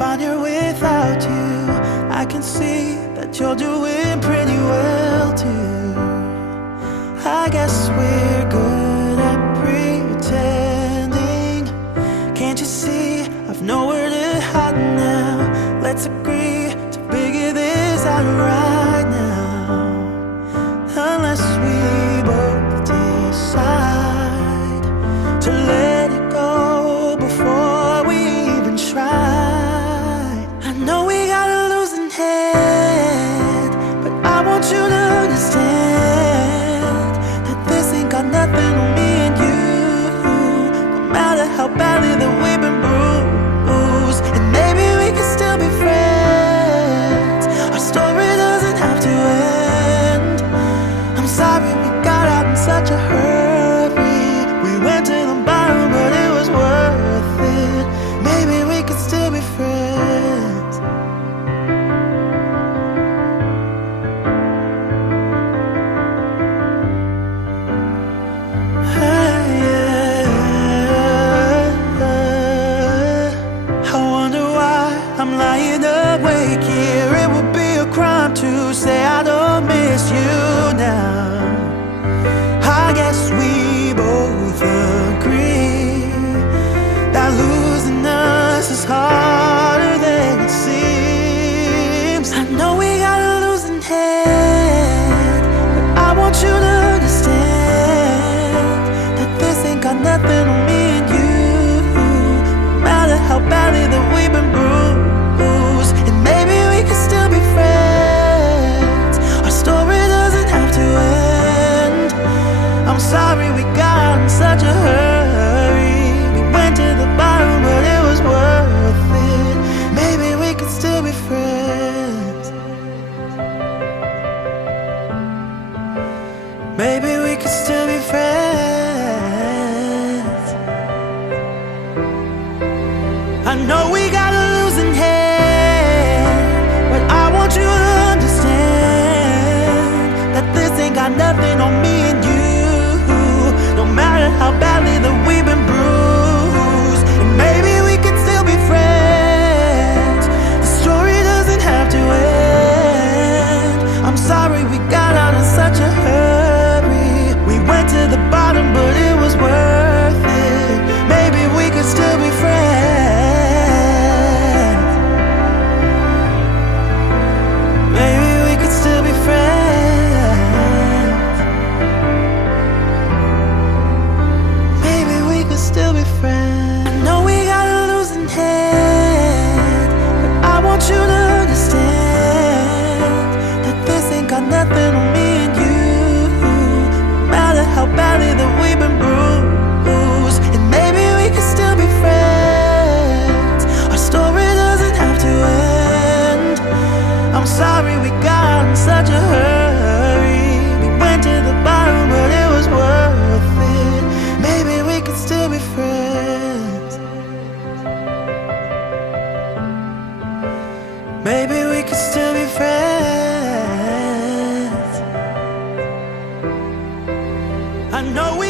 find here without you. I can see that you're doing pretty well too. I guess we're good at pretending. Can't you see I've nowhere to hide now? Let's agree to figure this out right now. Unless we both decide to let it go before we even try. I know we got a losing head, but I want you to understand that this ain't got nothing on me and you. No matter how badly that we've been bruised, and maybe we can still be friends. Our story doesn't have to end. I'm sorry we got out in such a hurry. We went to the bottom, but it was worth it. Maybe we could still be friends. I wonder why I'm lying awake here. It would be a crime to say I don't miss you now. I guess we both agree that losing us is harder than it seems. I know we got a losing head, but I want you to understand that this ain't got nothing on me and you. No matter how badly that we've been bruised, and maybe we could still be friends. Our story doesn't have to end. I'm sorry we got out in such a hurry. We went to the bottom, but it was worth it. Maybe we could still be friends. Maybe we could still be friends. I know we got a losing hand, but I want you to understand that this ain't got nothing on me and you. No matter how badly that we've been bruised, and maybe we could still be friends. The story doesn't have to end. I'm sorry we got out in such a hurry. We went to the bottom, but it was worth it. Maybe we could still be friends. Maybe we could still be friends. Maybe we could still be friends. I know we got a losing hand, but I want you to understand that this ain't got nothing on me and you. No matter how badly that we've been bruised, and maybe we could still be friends. Our story doesn't have to end. I'm sorry we got out in such a hurry. We went to the bottom, but it was worth it. Maybe we could still be friends. Maybe we could still be friends. I know we